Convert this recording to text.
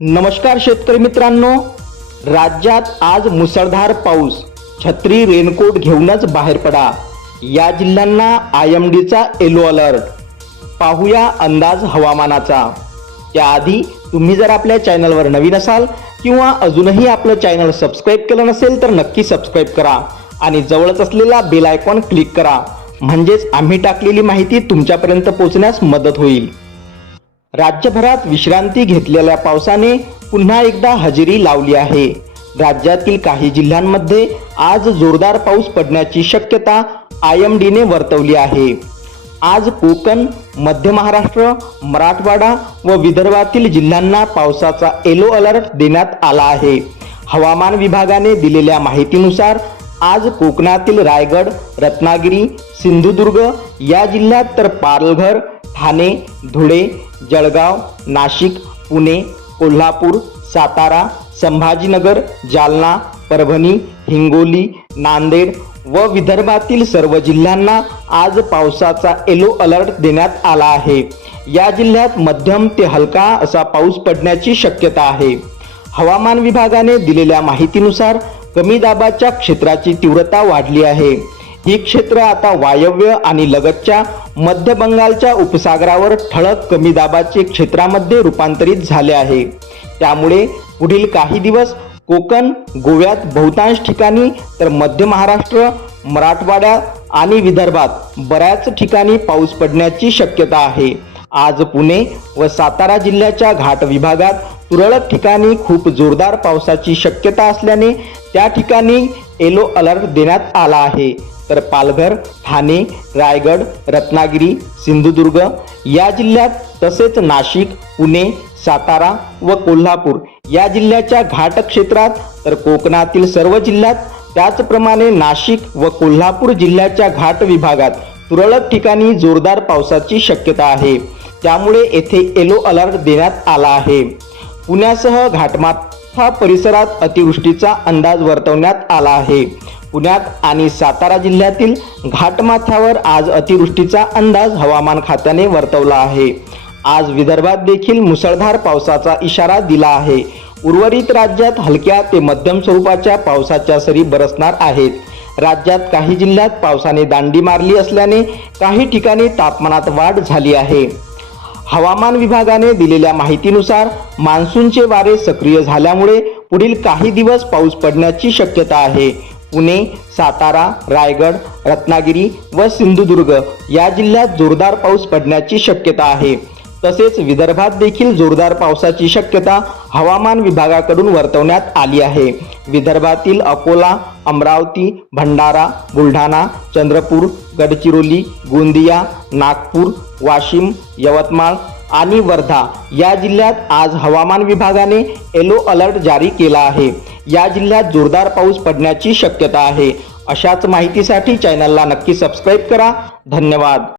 नमस्कार शेतकरी मित्रांनो. राज्यात आज मुसळधार पाऊस. छत्री रेनकोट घेऊनच बाहेर पडा. या जिल्ह्यांना आय एम डीचा येलो अलर्ट. पाहूया अंदाज हवामानाचा. त्याआधी तुम्ही जर आपल्या चॅनलवर नवीन असाल किंवा अजूनही आपलं चॅनल सबस्क्राईब केलं नसेल तर नक्की सबस्क्राईब करा आणि जवळच असलेला बेल आयकॉन क्लिक करा. म्हणजेच आम्ही टाकलेली माहिती तुमच्यापर्यंत पोहोचण्यास मदत होईल. राज्यभरात विश्रांती घेतलेल्या पावसाने पुन्हा एकदा हजेरी लावली आहे. राज्यातील काही जिल्ह्यांमध्ये आज जोरदार पाऊस पडण्याची शक्यता आय एम डीने वर्तवली आहे. आज कोकण मध्य महाराष्ट्र मराठवाडा व विदर्भातील जिल्ह्यांना पावसाचा येलो अलर्ट देण्यात आला आहे. हवामान विभागाने दिलेल्या माहितीनुसार आज कोकणातील रायगड रत्नागिरी सिंधुदुर्ग या जिल्ह्यात तर पालघर ठाणे धुळे जळगाव नाशिक पुणे कोल्हापूर सातारा संभाजीनगर जालना परभणी हिंगोली नांदेड व विदर्भातील सर्व जिल्ह्यांना आज पावसाचा येलो अलर्ट देण्यात आला आहे. या जिल्ह्यात मध्यम ते हलका असा पाऊस पडण्याची शक्यता आहे. हवामान विभागाने दिलेल्या माहितीनुसार कमी दाबाच्या क्षेत्राची तीव्रता वाढली आहे. ही क्षेत्र आता वायव्य आणि लगतच्या मध्य बंगालच्या उपसागरावर ठळक कमी दाबाचे क्षेत्रामध्ये रूपांतरित झाले आहे. त्यामुळे पुढील काही दिवस कोकण गोव्यात बहुतांश ठिकाणी तर मध्य महाराष्ट्र मराठवाड्या आणि विदर्भात बऱ्याच ठिकाणी पाऊस पडण्याची शक्यता आहे. आज पुणे व सातारा जिल्ह्याच्या घाट विभागात तुरळक ठिकाणी खूप जोरदार पावसाची शक्यता असल्याने त्या ठिकाणी येलो अलर्ट देण्यात आला आहे. तर पालघर ठाणे रायगड रत्नागिरी सिंधुदुर्ग या जिल्ह्यात तसेच नाशिक पुणे सातारा व कोल्हापूर या जिल्ह्याच्या घाट क्षेत्रात तर कोकणातील सर्व जिल्ह्यात त्याचप्रमाणे नाशिक व कोल्हापूर जिल्ह्याच्या घाट विभागात तुरळक ठिकाणी जोरदार पावसाची शक्यता आहे. त्यामुळे येथे येलो अलर्ट देण्यात आला आहे. पुण्यासह घाटमाथा परिसरात अतिवृष्टीचा अंदाज वर्तवण्यात आला आहे. पुण्यात आणि सातारा जिल्ह्यातील घाटमाथ्यावर आज अतिवृष्टीचा अंदाज हवामान खात्याने वर्तवला आहे. आज विदर्भात देखील मुसळधार पावसाचा इशारा दिला आहे. उर्वरित राज्यात हलक्या ते मध्यम स्वरूपाच्या पावसाच्या सरी बरसणार आहेत. राज्यात काही जिल्ह्यात पावसाने दांडी मारली असल्याने काही ठिकाणी तापमानात वाढ झाली आहे. हवामान विभागाने दिलेल्या माहितीनुसार मान्सूनचे वारे सक्रिय झाल्यामुळे पुढील काही दिवस पाऊस पडण्याची शक्यता आहे. पुणे सातारा रायगड रत्नागिरी व सिंधुदुर्ग या जिल्ह्यात जोरदार पाऊस पडण्याची शक्यता आहे. तसेच विदर्भात देखील जोरदार पावसाची शक्यता हवामान विभागाकडून वर्तवण्यात आली आहे. विदर्भातील अकोला अमरावती भंडारा बुलढाणा चंद्रपूर गडचिरोली गोंदिया नागपूर वाशिम यवतमाळ आणि वर्धा या जिल्ह्यात आज हवामान विभागाने येलो अलर्ट जारी केला आहे. या जिल्ह्यात जोरदार पाऊस पडण्याची शक्यता आहे. अशाच माहितीसाठी चॅनलला नक्की सबस्क्राईब करा. धन्यवाद.